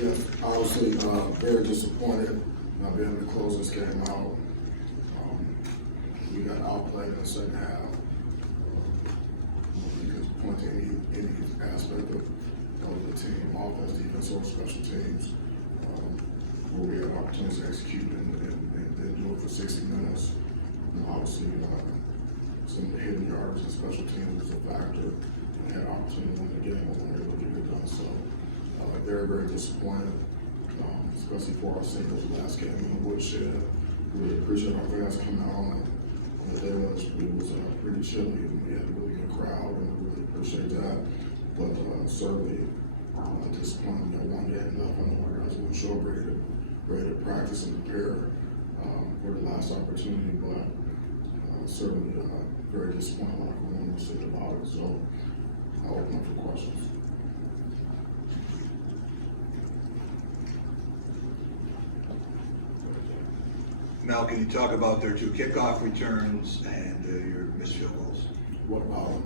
Yes, obviously, very disappointed not being able to close this game out. We got outplayed in the second half. You can point to any aspect of the team, offense, defense, or special teams, where we had opportunities to execute and didn't do it for 60 minutes. And obviously, some of the hidden yards and special teams was a factor, and had opportunity to win the game, but weren't able to get it done. So, very, very disappointed, especially for our seniors last game in the woodshed. Really appreciate our fans coming out on the day when it was pretty chilly, and we had a really good crowd, and we really appreciate that. But certainly disappointed. We got one game left. I know our guys will show ready to practice and prepare for the last opportunity, but certainly very disappointed like everyone was saying about it. So I'll open up for questions. Mel, can you talk about their 2 kickoff returns and your missed field goals? What about them?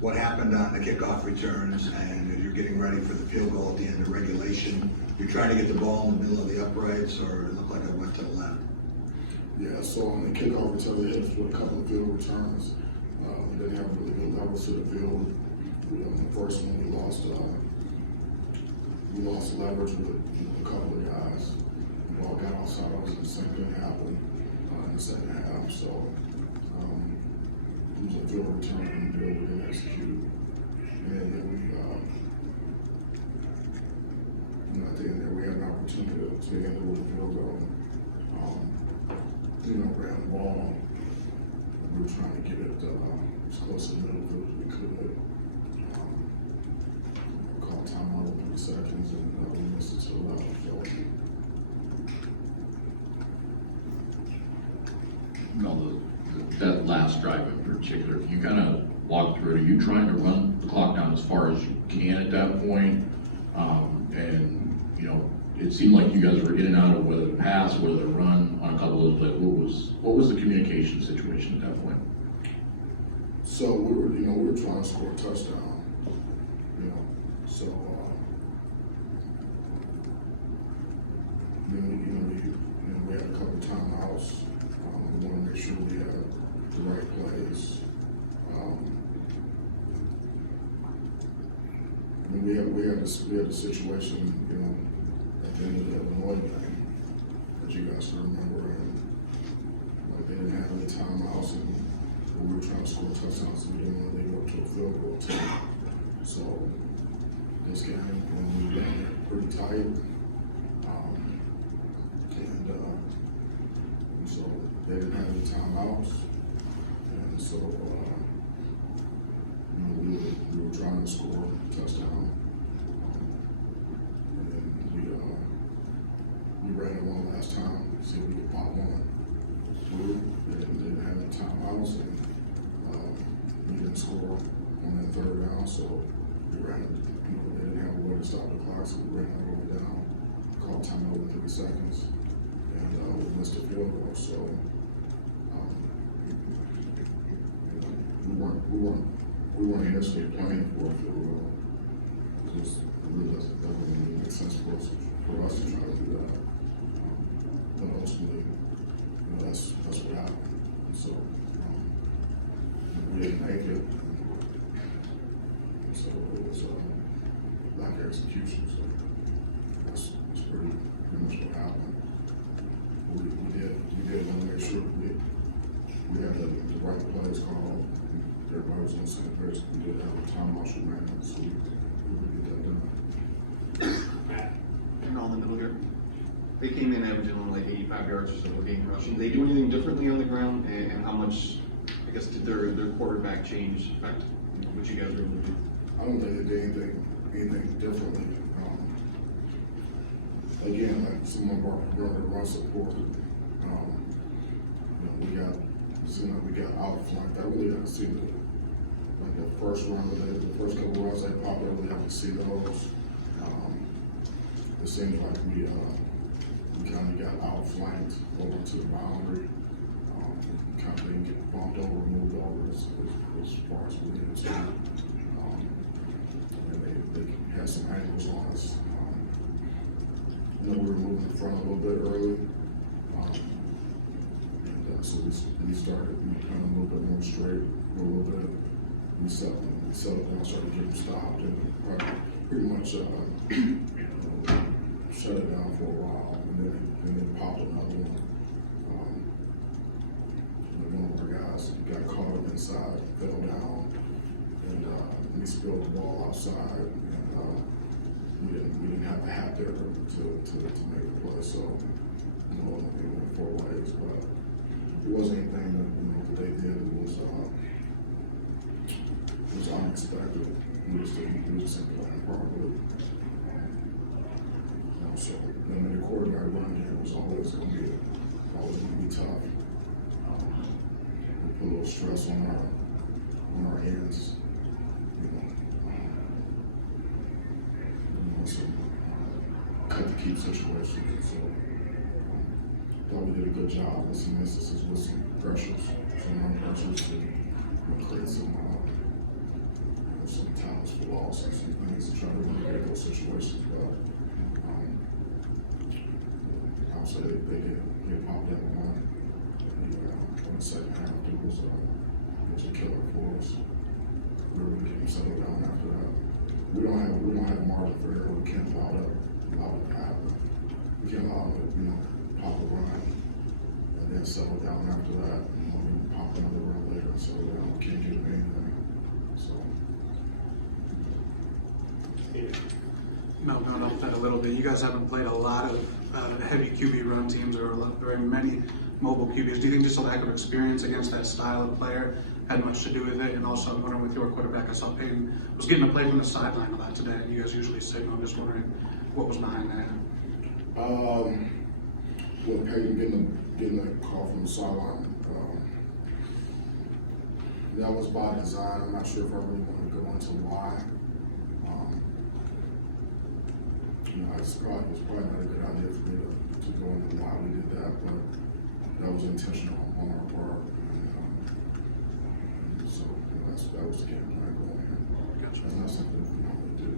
What happened on the kickoff returns, and you're getting ready for the field goal at the end of regulation? You're trying to get the ball in the middle of the uprights, or it looked like it went to the left? Yeah, so on the kickoff return, we hit us with a couple of field returns. We didn't have really good levels to the field. The first one, we lost leverage with a couple of guys. The ball got outside of us, and the same thing happened in the second half. So it was a field return and we didn't execute. And then we, at the end there, we had an opportunity to end it with a field goal. Ran the ball. We were trying to get it as close to the middle field as we could. Called timeout with 3 seconds, and we missed it to the left. So. No, that last drive in particular, if you kind of walk through it, are you trying to run the clock down as far as you can at that point? And you know, it seemed like you guys were in and out of whether to pass, whether to run on a couple of those plays. What was the communication situation at that point? So we were trying to score a touchdown. So we had a couple of timeouts. We want to make sure we had the right plays. We had a situation, at the end of the Illinois game that you guys can remember, and they didn't have any timeouts, and we were trying to score touchdowns, so we didn't want to leave up to a field goal team. So this game, we ran it pretty tight, and so they didn't have any timeouts, and so we were trying to score a touchdown. We ran it one last time, see if we could pop one through. They didn't have any timeouts, and we didn't score on that third down, so we ran it. They didn't have a way to stop the clock, so we ran it over down, called timeout with 3 seconds, and we missed a field goal. So we weren't initially planning for a field goal. Just really that wouldn't make sense for us to try to do that. But ultimately, that's what happened. And so we didn't make it. So it was lack of execution. So that's pretty much what happened. We did want to make sure we had the right plays called. Everybody was on the same page. We did have a timeout we ran, so we would get that done. And all in the middle here. They came in averaging on like 85 yards or so a game rushing. Did they do anything differently on the ground? And how much, I guess, did their quarterback change affect what you guys were able to do? I don't think they did anything differently. Again, like some of our run support, we got outflanked. I really have to see the first run, the first couple runs they popped. I really have to see those. It seems like we kind of got outflanked over to the boundary. Kind of didn't get bumped over, moved over as far as we needed to. And they had some angles on us. we were moving the front a little bit early. So we started, we kind of a little bit more straight for a little bit. We settled down, started getting stopped, and pretty much shut it down for a while, and then popped another one. One of our guys got caught up inside, fell down, and we spilled the ball outside, and we didn't have the hat there to make the play, so it went 4 ways, but it wasn't anything that they did. It was unexpected. We just didn't play properly. So then the quarterback run game was always going to be tough. We put a little stress on our ends. Some cut to keep situations. So thought we did a good job in some instances with some pressures, some non-pressures to create some talents for loss and some things to try to mitigate those situations. But I'll say they popped that one. In the second half, it was a killer for us. We really came settle down after that. We don't have margin for error. We can't allow it to happen. We can't allow it to pop a run and then settle down after that. We pop another run later, so we can't get anything. So. Mel, going off that a little bit, you guys haven't played a lot of heavy QB run teams or very many mobile QBs. Do you think just a lack of experience against that style of player had much to do with it? And also, I'm wondering with your quarterback, I saw Peyton was getting a play from the sideline a lot today. You guys usually signal. I'm just wondering what was behind that. With Peyton getting a call from the sideline, that was by design. I'm not sure if I really want to go into why. It was probably not a good idea for me to go into why we did that, but that was intentional on our part. So that was the game plan going in. Gotcha. That's not something we normally do.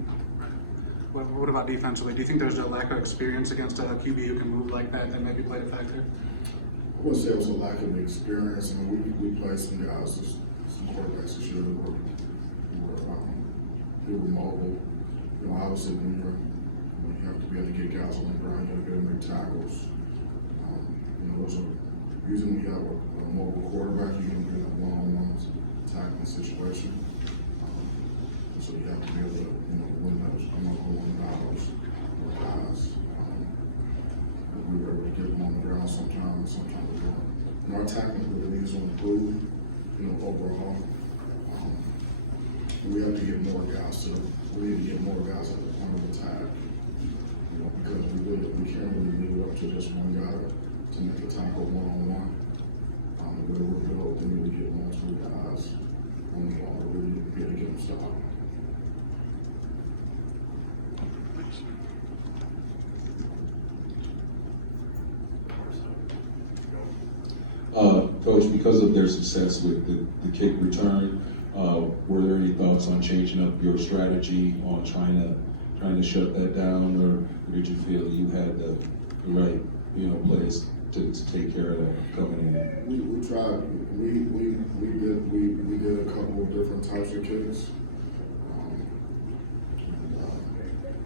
What about defensively? Do you think there's a lack of experience against a QB who can move like that maybe played a factor? I wouldn't say it was a lack of experience. I mean, we played some guys, some quarterbacks this year that were mobile. Obviously when you have to be able to get guys on the ground, you have to be able to make tackles. Those are usually when you have a mobile quarterback, you're going to be in a one-on-one tackling situation. So you have to be able to win those one-on-one battles with guys. We were able to get them on the ground sometimes we weren't. And our tackling really needs to improve, overall. We have to get more guys at the point of attack. Because we can't really leave it up to just one guy to make a tackle one-on-one. We're built, we need to get multiple guys on the ball to really be able to get them stopped. Coach, because of their success with the kick return, were there any thoughts on changing up your strategy on trying to shut that down, or did you feel you had the right plays to take care of that coming in? We tried. We did a couple of different types of kicks,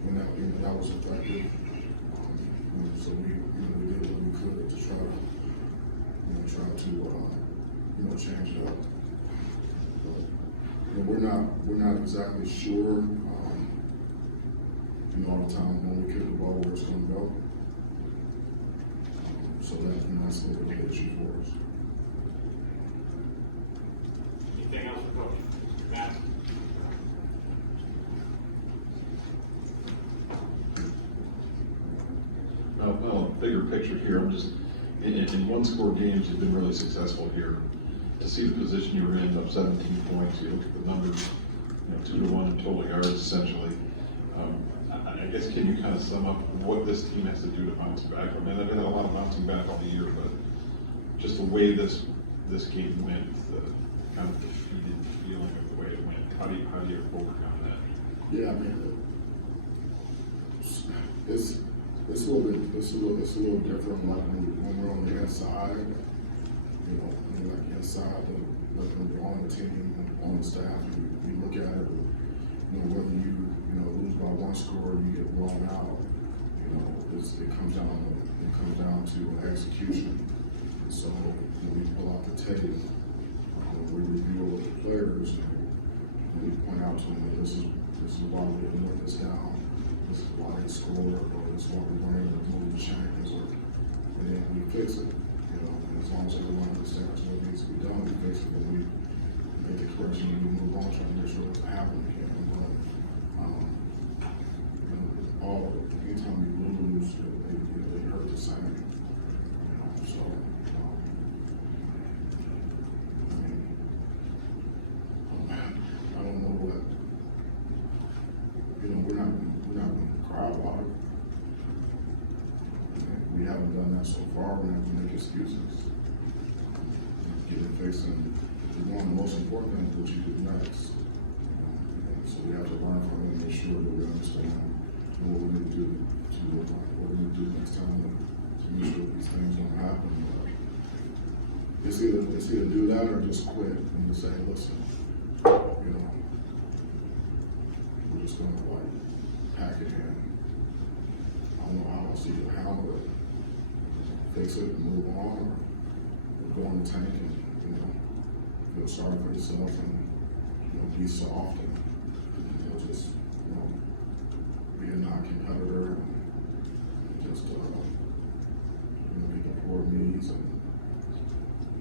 and that was effective. So we did what we could to try to change it up. But we're not exactly sure all the time when we kick the ball where it's going to go. So that's a little bit of an issue for us. Anything else for Coach? Matt? Well, bigger picture here, I'm just, in one-score games, you've been really successful here. To see the position you were in, up 17 points, you look at the numbers, 2-1 in total yards, essentially. I guess, can you kind of sum up what this team has to do to bounce back? I mean, they've had a lot of bouncing back all the year, but just the way this game went, the kind of defeated feeling of the way it went, how do you overcome that? Yeah, I mean, It's a little different, like when we're on the inside, you know, like inside, like when we're on the team, on the staff, we look at it, you know, whether you lose by one score, you get blown out, you know, it comes down to execution. And so when we pull out the tape, we review with the players, and we point out to them that this is why we didn't let this down, this is why they scored, or this is why we weren't able to move the chains, and then we fix it, you know, and as long as everyone understands what needs to be done, we fix it, and we make the correction, and we move on, trying to make sure it doesn't happen again. But, anytime we lose, they hurt the same, you know, so, I don't know what, you know, we're not gonna cry about it. We haven't done that so far, we're not gonna make excuses. Get it fixed, and one of the most important things is what you do next. And so we have to learn from it and make sure that we understand what we need to do what we need to do next time to make sure these things don't happen. But it's either do that or just quit and just say, listen, you know, we're just gonna like pack it in. I don't know how else to either handle it, fix it and move on, or go in the tank and, you know, feel sorry for yourself and, you know, be soft and, you know, just, you know, be a non-competitor and just, you know, get the poor knees and,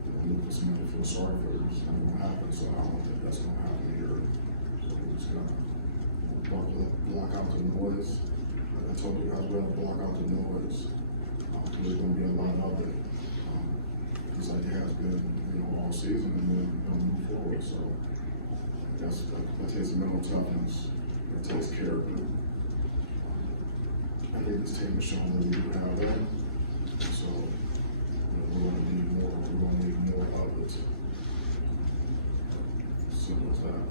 you know, look for somebody to feel sorry for. It's not gonna happen, so I don't think that's gonna happen here. So we're just gonna block out the noise. Like I told you guys, we're gonna block out the noise. There's gonna be a lot of it, just like it has been, you know, all season, and then move forward. So that takes mental toughness, that takes character. I think this team has shown that we do have that. So, you know, we're gonna need more. We're gonna need more of it. Simple as that.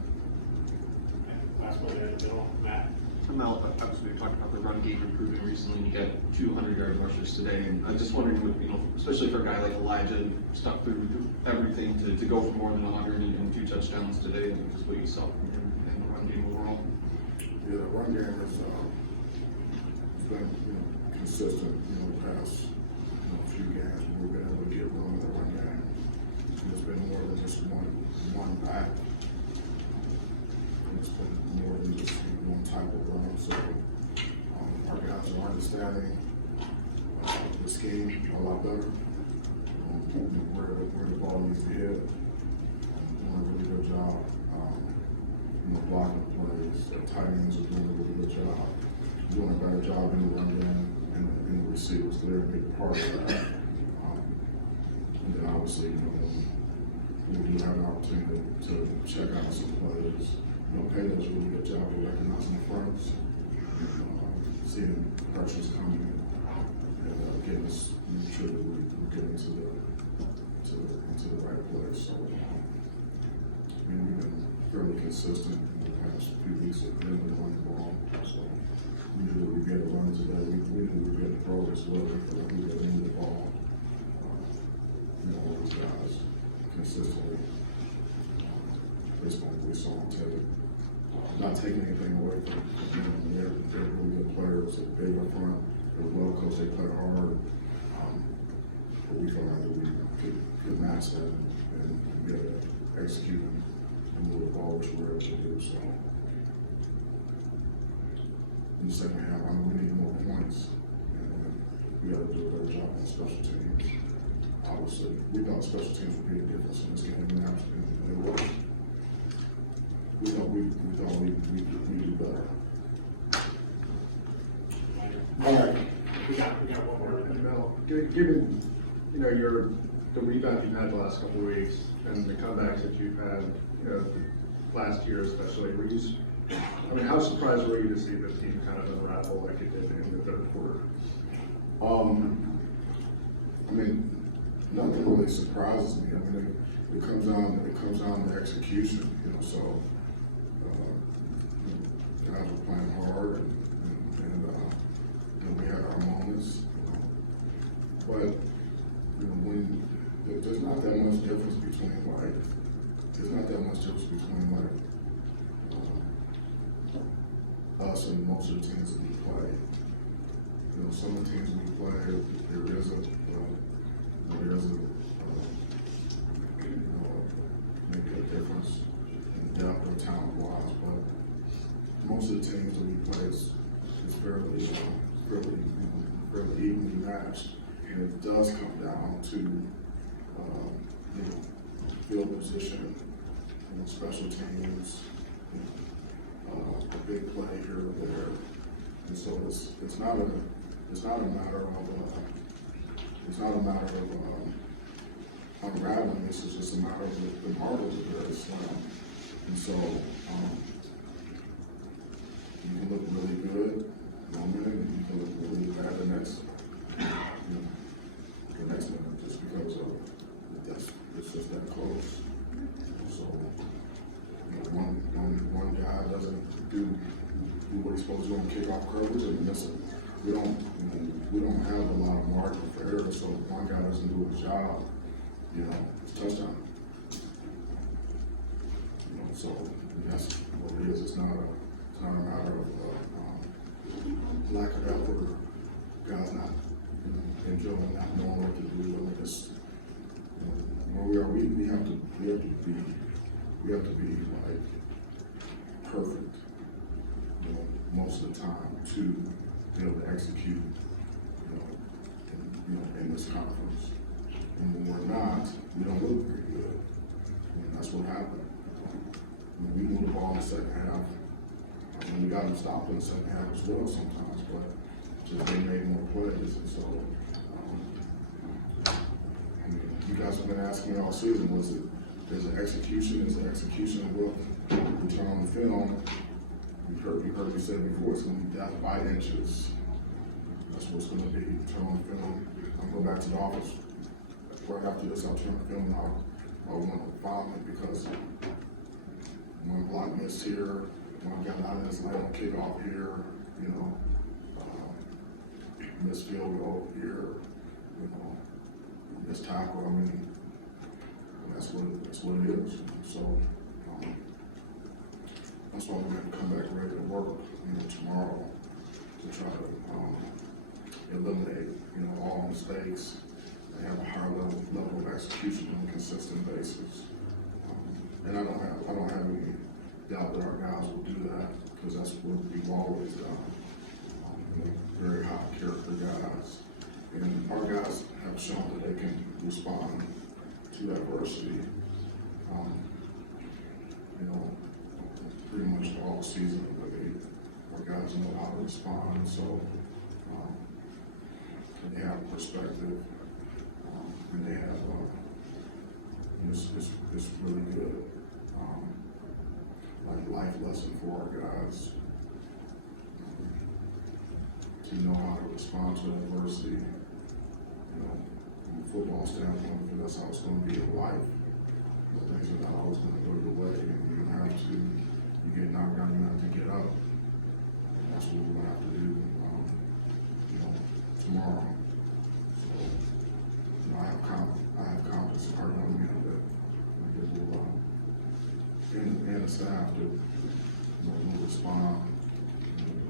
Last one, there in the middle, Matt. Mel, obviously we talked about the run game improving recently, and you got 200-yard rushers today, and I'm just wondering, you know, especially for a guy like Elijah, stuck through everything to go for more than 100 and 2 touchdowns today, and just what you saw from him in the run game overall. Yeah, the run game has been, you know, consistent, you know, the past, you know, few games where we've been able to get run with the run game. It's been more than just one back. It's been more than just one type of run. So our guys are understanding the scheme a lot better. Where the ball needs to hit. Doing a really good job. You know, blocking plays. The tight ends are doing a really good job. Doing a better job in the run game and the receivers. They're a big part of that. And then obviously, you know, when we do have an opportunity to check out some players, you know, Pay does a really good job of recognizing the fronts, seeing pressures coming, and getting us, make sure that we're getting into the right place. So, I mean, we've been fairly consistent in the past few weeks of getting the running ball. So we knew that we'd get a run today. We knew we'd get a throw as well. We felt like we were getting the ball. You know, those guys consistently, based on what we saw on tape. Not taking anything away from them. They're really good players. They're big up front. They're well coached. They play hard. But we felt like that we could match that and be able to execute and move the ball, which we're able to do. So in the second half, I mean, we need more points, and we got to do a better job on special teams. Obviously, we thought special teams would be a difference in this game, and they were. We thought we do better. All right. We got one more. Mel, given, you know, the rebound you've had the last couple of weeks and the comebacks that you've had, you know, last year especially, I mean, how surprised were you to see the team kind of unravel like it did in the third quarter? I mean, nothing really surprises me. I mean, it comes down to execution, you know, so guys were playing hard and we had our moments. us and most of the teams that we play. You know, some of the teams we play, there is a make a difference in depth or talent wise, but most of the teams that we play is fairly evenly matched. And it does come down to, field position, special teams, a big play here or there. And so it's not a matter of unraveling. This is just a matter of the marbles are very slim. And so you can look really good one minute, and you can look really bad the next minute, just because of it's just that close. So one guy doesn't do what he's supposed to do on kickoff coverage and miss it. We don't have a lot of margin for error, so if one guy doesn't do his job, it's touchdown. So that's what it is. It's not a matter of lack of effort, guys not enjoying, not knowing what to do. I mean, it's where we are. We have to be like perfect, most of the time to be able to execute, in this conference. And when we're not, we don't look very good. That's what happened. We moved the ball in the second half. We got them stopped in the second half as well sometimes, but just they made more plays. And so, you guys have been asking me all season, is the execution of what we turn on the film? You heard me say before, it's going to be death by inches. That's what it's going to be. Turn on the film. I'll go back to the office right after this. I'll turn the film and I'll want to follow it because one block missed here, one got out of his leg on kickoff here, missed field goal here, missed tackle. I mean, that's what it is. So that's why we're going to come back ready to work, tomorrow to try to eliminate, all mistakes and have a higher level of execution on a consistent basis. And I don't have any doubt that our guys will do that because that's what we've always done. Very high character guys, and our guys have shown that they can respond to adversity. Pretty much all season, our guys know how to respond. So they have perspective, and they have. It's really good. Like life lesson for our guys to know how to respond to adversity. From a football standpoint, because that's how it's going to be in life. The things are not always going to go your way, and you get knocked down, you have to get up. And that's what we're going to have to do, tomorrow. So, I have confidence in our young men that will, and the staff to will respond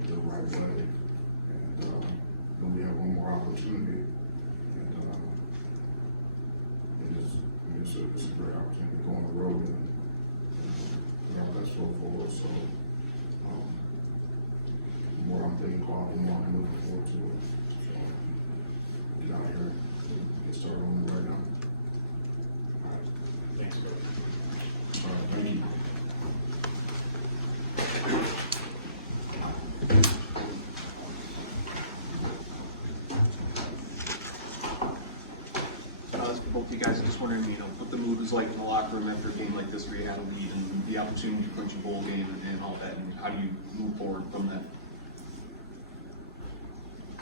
the right way. And then we have one more opportunity. And it's a great opportunity to go on the road and let's go forward. So the more I'm thinking about, the more I'm looking forward to it. So get out here, get started on it right now. All right. Thanks, Coach. All right, thank you. For both you guys, I'm just wondering, what the mood was like in the locker room after a game like this where you had a lead and the opportunity to clinch a bowl game and all that, and how do you move forward from that?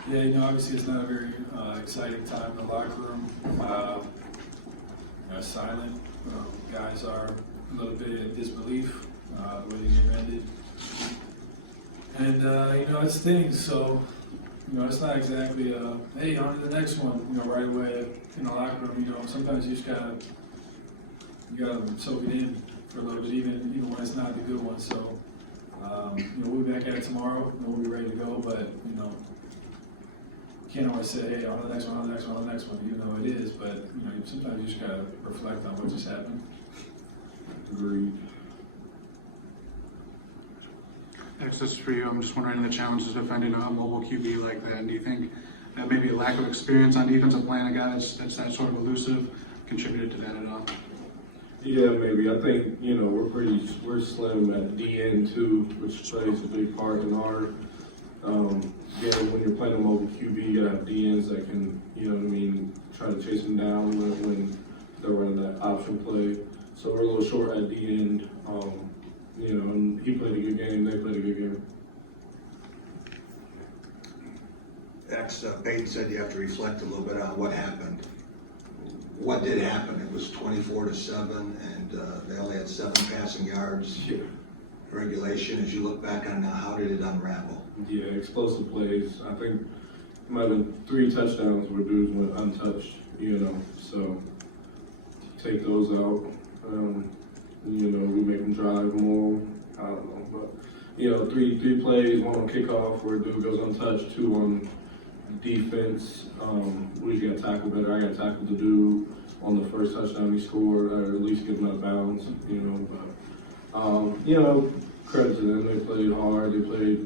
Yeah, obviously it's not a very exciting time in the locker room. Silent. Guys are a little bit in disbelief the way the game ended. And, it stings, so, it's not exactly, hey, on to the next one, right away in the locker room. Sometimes you just gotta soak it in for a little bit, even when it's not the good one. So, We'll be back at it tomorrow, and we'll be ready to go, but, can't always say, hey, on the next one, on the next one, on the next one, even though it is, but, sometimes you just gotta reflect on what just happened. Agreed. Next, this is for you. I'm just wondering the challenges of defending a mobile QB like that. And do you think that maybe a lack of experience on defense of playing a guy that's that sort of elusive contributed to that at all? Yeah, maybe. I think, we're slim at the end too, which plays a big part in our game. When you're playing a mobile QB, you gotta have DNs that can, try to chase them down when they're running that option play. So we're a little short at the end. And he played a good game, they played a good game. Peyton said you have to reflect a little bit on what happened. What did happen? It was 24-7, and they only had 7 passing yards. Yeah. Regulation, as you look back on now, how did it unravel? Yeah, explosive plays. I think it might have been 3 touchdowns where dudes went untouched, so take those out. We make them drive more. I don't know, but 3 plays, 1 on kickoff where a dude goes untouched, 2 on defense. We just got to tackle better. I got to tackle the dude on the first touchdown he scored, or at least get him out of bounds. Credit to them. They played hard. They played,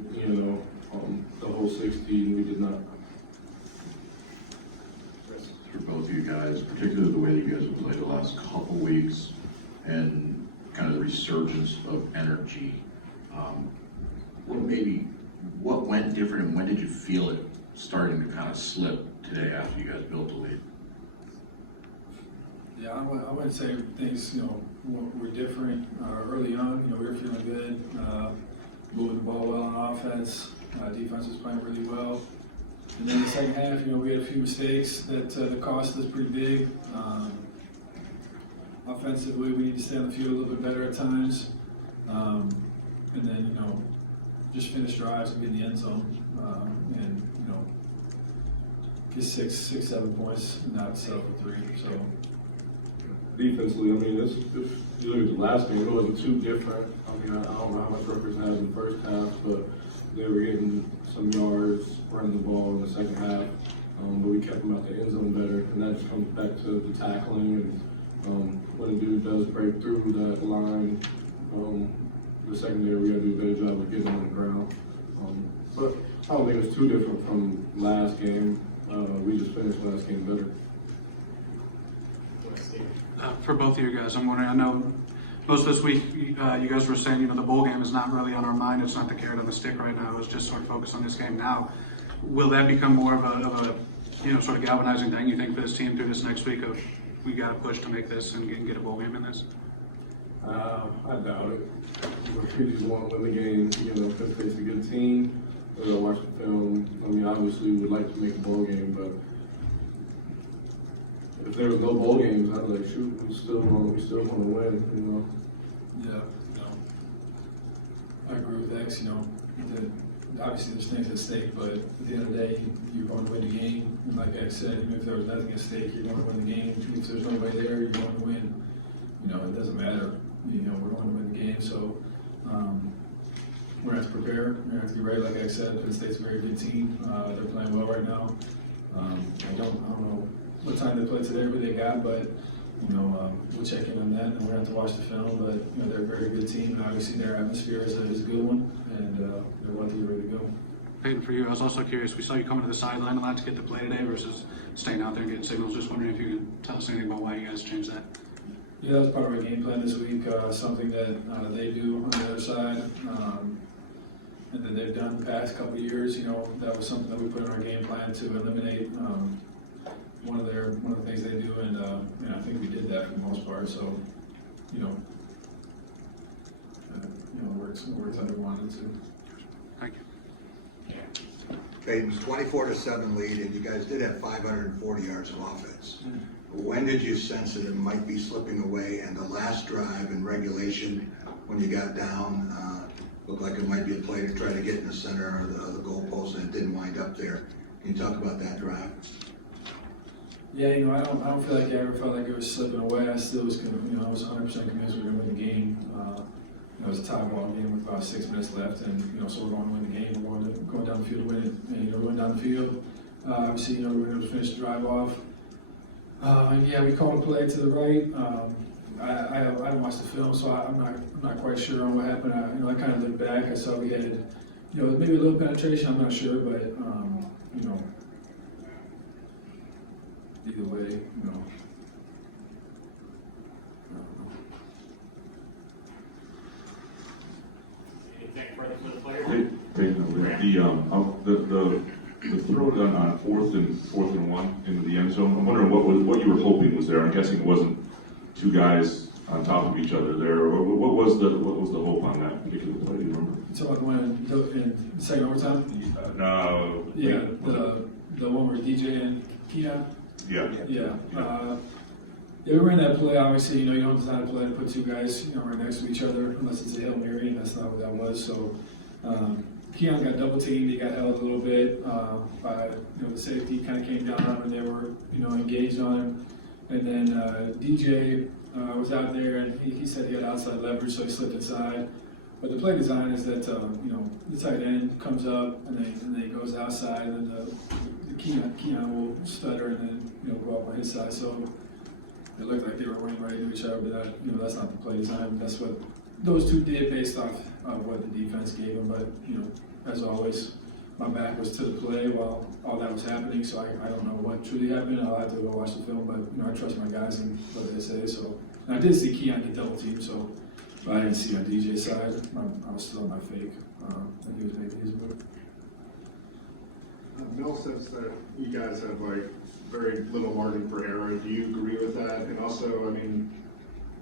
the whole 60, and we did not. For both of you guys, particularly the way that you guys have played the last couple weeks and kind of the resurgence of energy. What went different, and when did you feel it starting to kind of slip today after you guys built the lead? Yeah, I wouldn't say things, were different. Early on, we were feeling good, moving the ball well on offense. Defense was playing really well. And then the second half, we had a few mistakes that cost us pretty big. Offensively, we need to stay on the field a little bit better at times. And then, just finish drives and get in the end zone. And, get 6, 7 points and not settle for 3. So. Defensively, if you look at the last game, it wasn't too different. I don't know how much Rutgers had in the first half, but they were getting some yards, running the ball in the second half. But we kept them out the end zone better, and that just comes back to the tackling. And when a dude does break through that line, the secondary, we got to do a better job of getting them on the ground. But I don't think it's too different from last game. We just finished last game better. For both of you guys, I'm wondering, I know most of this week, you guys were saying, the bowl game is not really on our mind. It's not the carrot on the stick right now. It's just sort of focused on this game now. Will that become more of a sort of galvanizing thing, you think, for this team through this next week of we got to push to make this and get a bowl game in this? I doubt it. We just want to win the game. If it's a good team, we'll watch the film. Obviously, we'd like to make a bowl game, but if there was no bowl games, I'd be like, shoot, we still want to win. Yeah, I agree with X, obviously there's things at stake, but at the end of the day, you're going to win the game. And like X said, even if there was nothing at stake, you're going to win the game. If there's nobody there, you're going to win. It doesn't matter. We're going to win the game. So we're going to have to prepare. We're going to have to be ready. Like I said, Penn State's a very good team. They're playing well right now. I don't know what time they play today, what they got, but we'll check in on that, and we're going to have to watch the film. But they're a very good team, and obviously their atmosphere is a good one, and they're one to be ready to go. Peyton, for you, I was also curious. We saw you coming to the sideline a lot to get the play today versus staying out there and getting signals. Just wondering if you could tell us anything about why you guys changed that. Yeah, that was part of our game plan this week. Something that they do on the other side, and that they've done the past couple of years. That was something that we put in our game plan to eliminate. One of the things they do, and I think we did that for the most part. So, it works under wanted to. Thank you. Peyton's 24-7 lead, and you guys did have 540 yards of offense. When did you sense that it might be slipping away? And the last drive in regulation, when you got down, looked like it might be a play to try to get in the center of the goalpost, and it didn't wind up there. Can you talk about that drive? Yeah, I don't feel like I ever felt like it was slipping away. I still was, I was 100% convinced we were going to win the game. it was a tie ball game with about 6 minutes left, and, so we're going to win the game, we're going down the field to win it, and, we went down the field. Obviously, we were able to finish the drive off. And yeah, we called a play to the right. I haven't watched the film, so I'm not quite sure on what happened. I kind of looked back, I saw we had, maybe a little penetration, I'm not sure, but, either way, I don't know. Anything further for the player? The throwdown on fourth and one into the end zone, I'm wondering what you were hoping was there. I'm guessing it wasn't two guys on top of each other there, or what was the hope on that particular play, do you remember? So like one in the second overtime? No. Yeah, the one where DJ and Keon? Yeah. Yeah. We ran that play, obviously, you don't design a play to put two guys, right next to each other unless it's a Hail Mary, and that's not what that was. So Keon got double teamed, he got held a little bit by, the safety kind of came down on him and they were, engaged on him. And then DJ was out there and he said he had outside leverage, so he slipped inside. But the play design is that, the tight end comes up and then he goes outside, and then the Keon will stutter and then, go up on his side. So it looked like they were running right into each other, but that's not the play design. That's what those two did based off of what the defense gave them. But, as always, my back was to the play while all that was happening, so I don't know what truly happened. I'll have to go watch the film, but, I trust my guys and what they say. So, and I did see Keon get double teamed, so, but I didn't see on DJ's side. I was still on my fake, and he was making his move. Mel says that you guys have very little margin for error. Do you agree with that? And also,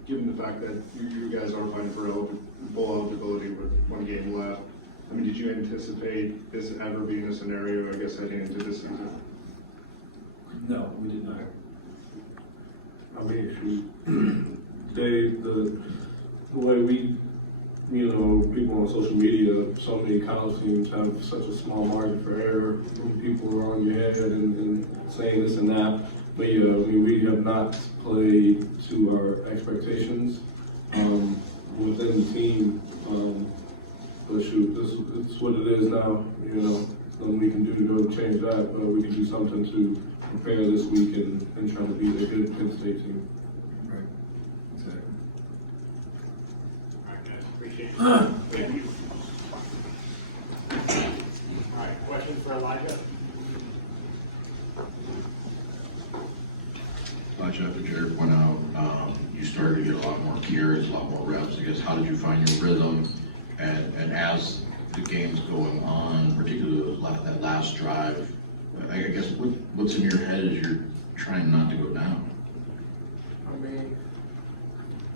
given the fact that you guys are fighting for bowl eligibility with one game left, did you anticipate this ever being a scenario, I guess, heading into this season? No, we did not. The way we, people on social media, so many college teams have such a small margin for error. People are on your head and saying this and that. But yeah, we have not played to our expectations within the team. But shoot, it's what it is now. Nothing we can do to go change that, but we can do something to prepare this week and try to beat a good Penn State team. Right. Exactly. All right, guys, appreciate it. Thank you. All right, questions for Elijah? After Jared went out, you started to get a lot more carries, a lot more reps. I guess, how did you find your rhythm? And as the game's going on, particularly that last drive, I guess what's in your head as you're trying not to go down?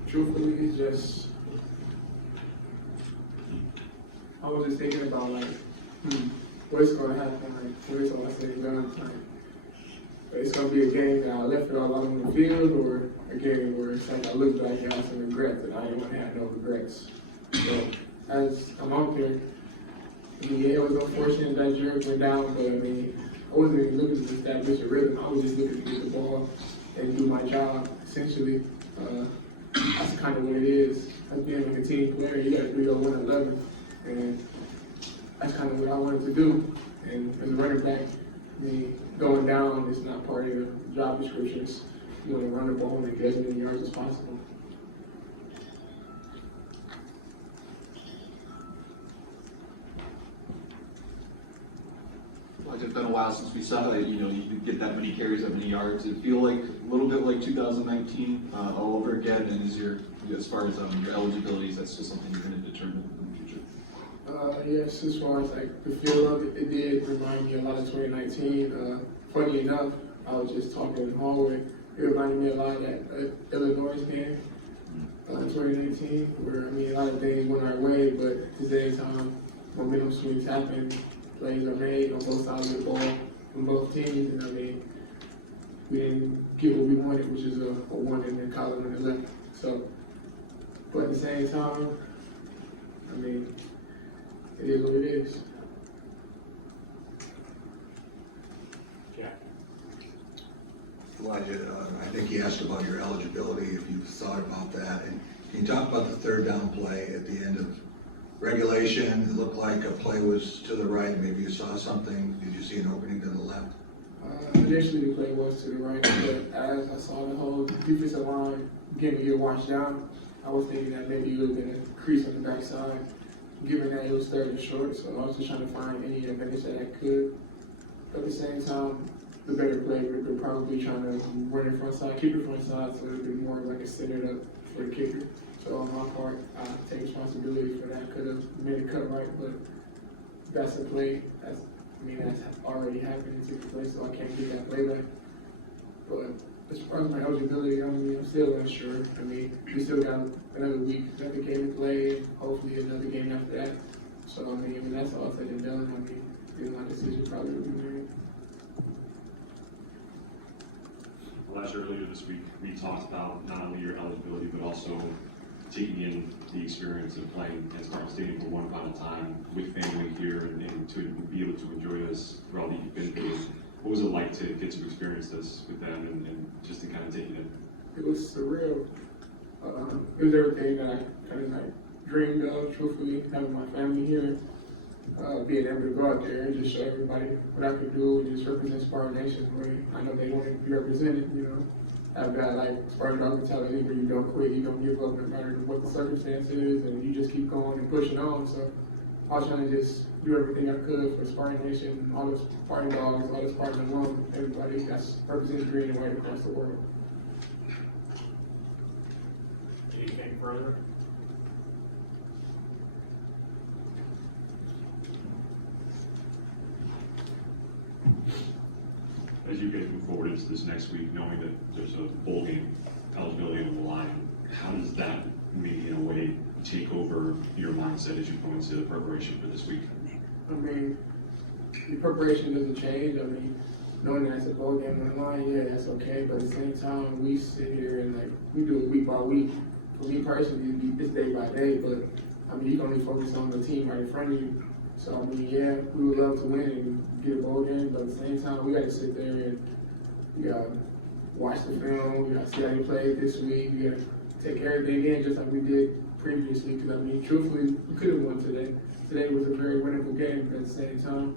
Truthfully, it's just, I was just thinking about what's going to happen, what is all I said and done. It's going to be a game that I left it all out on the field, or a game where it's like I look back and have some regrets, and I didn't want to have no regrets. So, as I'm out there, yeah, it was unfortunate that Jared went down, but I wasn't even looking to establish a rhythm. I was just looking to get the ball and do my job, essentially. That's kind of what it is. As being like a team player, you got to do your 1-11, and that's kind of what I wanted to do. And as a running back, going down is not part of the job descriptions. You want to run the ball and get as many yards as possible. It's been a while since we saw that, you could get that many carries, that many yards. It feel like a little bit like 2019 all over again. And as far as your eligibilities, that's just something you're going to determine in the future. Yes, as far as the feel of it, it did remind me a lot of 2019. Funny enough, I was just talking in the hallway. It reminded me a lot of that Illinois game, 2019, where a lot of things went our way, but at the same time, momentum swings happen. Plays are made on both sides of the ball from both teams, and we didn't get what we wanted, which is a one in the column on the left. So, but at the same time, it is what it is. Yeah. Elijah, I think he asked about your eligibility, if you thought about that, and Can you talk about the third down play at the end of regulation? It looked like a play was to the right, maybe you saw something, did you see an opening to the left? Initially, the play was to the right, but as I saw the whole defensive line getting to get washed down, I was thinking that maybe it would have been a crease on the backside, given that it was third and short, so I was just trying to find any advantage that I could. But at the same time, the better play would have been probably trying to run the front side, keep the front side, so it would have been more like a centered up for the kicker. So on my part, I take responsibility for that. Could have made it cut right, but that's a play. That's already happened. It took place, so I can't get that play back. But as far as my eligibility, I'm still unsure. We still got another week, another game to play, and hopefully another game after that. So when that's all said and done, my decision probably will be made. Elijah, earlier this week, we talked about not only your eligibility, but also taking in the experience of playing at Spartan Stadium for one final time with family here and to be able to enjoy this throughout the been through. What was it like to get to experience this with them and just to kind of take it in? It was surreal. It was everything that I kind of dreamed of, truthfully, having my family here, being able to go out there and just show everybody what I could do and just represent Spartan Nation where I know they want to be represented, Have that Spartan dog mentality where you don't quit, you don't give up no matter what the circumstance is, and you just keep going and pushing on. So I was trying to just do everything I could for Spartan Nation, all the Spartan dogs, all the Spartan alum, everybody that's represented green and white across the world. Anything further? As you guys move forward into this next week, knowing that there's a bowl game eligibility on the line, how does that maybe in a way take over your mindset as you go into the preparation for this week? The preparation doesn't change. Knowing that it's a bowl game on the line, yeah, that's okay. But at the same time, we sit here and we do it week by week. For me personally, it's day by day. But you can only focus on the team right in front of you. So yeah, we would love to win and get a bowl game. But at the same time, we got to sit there and we got to watch the film. We got to see how they played this week. We got to take everything in just like we did previously. Because truthfully, we could have won today. Today was a very winnable game. But at the same time,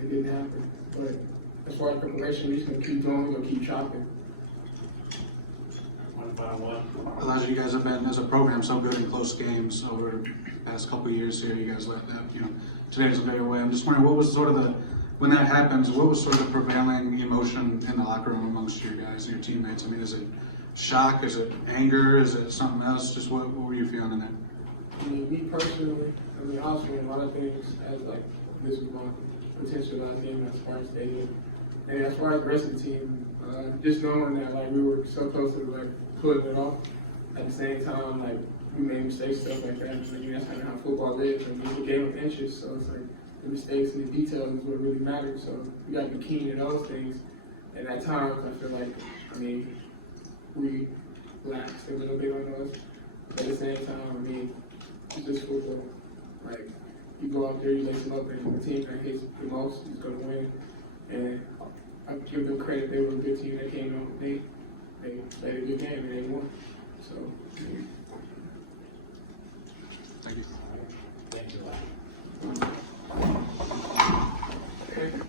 it didn't happen. But as far as preparation, we're just going to keep going, we're going to keep chopping. One final one. Elijah, you guys have been, as a program, so good in close games over the past couple of years here. You guys let that, today was a bigger way. I'm just wondering, what was sort of when that happens, what was sort of the prevailing emotion in the locker room amongst your guys and your teammates? Is it shock? Is it anger? Is it something else? Just what were you feeling in there? Me personally, honestly, a lot of things as this was my potential last game at Spartan Stadium. And as far as the rest of the team, just knowing that we were so close to pulling it off. At the same time, we made mistakes, stuff like that. That's kind of how football is. It's a game of inches, so it's the mistakes and the details is what really matters. So you got to be keen to those things. And at times, I feel we laxed a little bit on those. But at the same time, it's just football. You go out there, you lace them up, and the team that hits the most is going to win. And I give them credit. They were a good team that came out. They played a good game and they won.